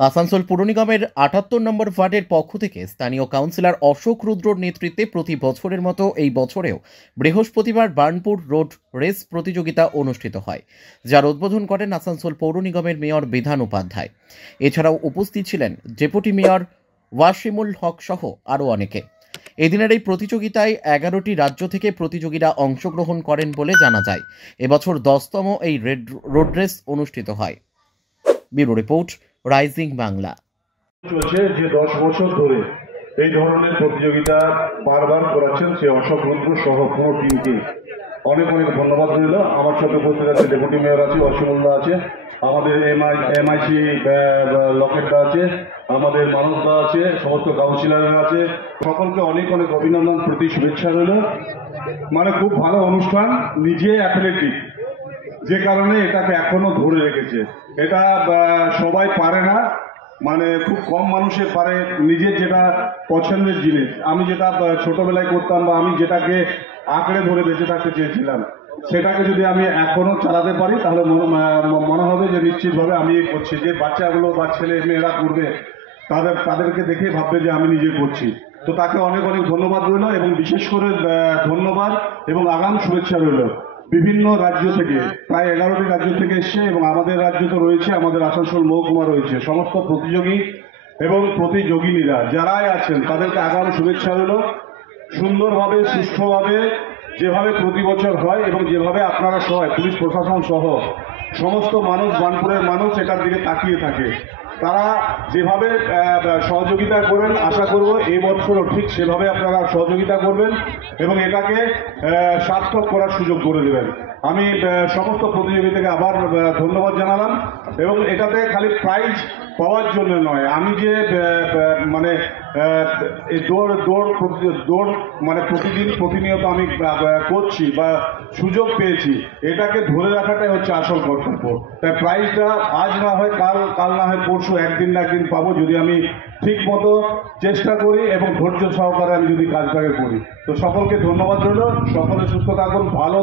আসানসোল পুর নিগমের ৭৮ নম্বর ওয়ার্ডের পক্ষ থেকে স্থানীয় কাউন্সিলর অশোক রুদ্রর নেতৃত্বে প্রতি বছরের মতো এই বছরেও বৃহস্পতিবার বার্নপুর রোড রেস প্রতিযোগিতা অনুষ্ঠিত হয়, যার উদ্বোধন করেন আসানসোল পৌর নিগমের মেয়র বিধান উপাধ্যায়। এছাড়াও উপস্থিত ছিলেন ডেপুটি মেয়র ওয়াসিমুল হক সহ আরও অনেকে। এদিনের এই প্রতিযোগিতায় ১১টি রাজ্য থেকে প্রতিযোগীরা অংশগ্রহণ করেন বলে জানা যায়। এবছর ১০তম এই রোড রেস অনুষ্ঠিত হয়। Bureau report, rising Bangla. চলছে যে 10 বছর ধরে এই ধরনের প্রতিযোগিতা বারবার করাচ্ছেন সে অশোক রুদ্র সহ পুরো টিমকে অনেক অনেক ধন্যবাদ রইল। আমার সাথে উপস্থিত আছে ডেপুটি মেয়র আছে, অসীমুল্লাহ আছে, আমাদের এমআইসি লকেটদা আছে, আমাদের মানবদা আছে, সমস্ত কাউন্সিলররা আছে, সকলকে অনেক অনেক অভিনন্দন, প্রতি শুভেচ্ছা রইল। মানে খুব ভালো অনুষ্ঠান, নিজে অ্যাথলেটিক, যে কারণে এটাকে এখনো ধরে রেখেছে। এটা সবাই পারে না, মানে খুব কম মানুষে পারে নিজের যেটা পছন্দের জিনিস। আমি যেটা ছোটবেলায় করতাম বা আমি যেটাকে আঁকড়ে ধরে বেঁচে থাকতে চেয়েছিলাম, সেটাকে যদি আমি এখনো চালাতে পারি তাহলে মনে হবে যে নিশ্চিতভাবে আমি করছি। যে বাচ্চাগুলো বা ছেলে মেয়েরা করবে তাদেরকে দেখে ভাববে যে আমি নিজে করছি। তো তাকে অনেক অনেক ধন্যবাদ রইল এবং বিশেষ করে ধন্যবাদ এবং আগাম শুভেচ্ছা রইল বিভিন্ন রাজ্য থেকে, প্রায় 11টি রাজ্য থেকে এসছে এবং আমাদের রাজ্য তো রয়েছে, আমাদের আসানসোল মহকুমা রয়েছে। সমস্ত প্রতিযোগী এবং প্রতিযোগিনীরা যারাই আছেন তাদেরকে আগাম শুভেচ্ছা রইল। সুন্দরভাবে সুষ্ঠুভাবে যেভাবে প্রতি বছর হয় এবং যেভাবে আপনারা সবাই পুলিশ প্রশাসন সহ সমস্ত মানুষ, বার্নপুরের মানুষ এটার দিকে তাকিয়ে থাকে, তারা যেভাবে সহযোগিতা করেন, আশা করব এই বছরও ঠিক সেভাবে আপনারা সহযোগিতা করবেন এবং এটাকে সার্থক করার সুযোগ করে দেবেন। আমি সমস্ত প্রতিযোগিতাকে আবার ধন্যবাদ জানালাম এবং এটাতে খালি প্রাইজ পাওয়ার জন্য নয়, আমি যে মানে দৌড় মানে প্রতিনিয়ত আমি করছি বা সুযোগ পেয়েছি, এটাকে ধরে রাখাটাই হচ্ছে আসল কর্তব্য। তাই প্রাইজটা আজ না হয় কাল না হয় পরশু, একদিন না একদিন পাবো যদি আমি ঠিক মতো চেষ্টা করি এবং ধৈর্য সহকারে আমি যদি কাজটাকে করি। তো সকলকে ধন্যবাদ রইল, সকলে সুস্থ থাকুন, ভালো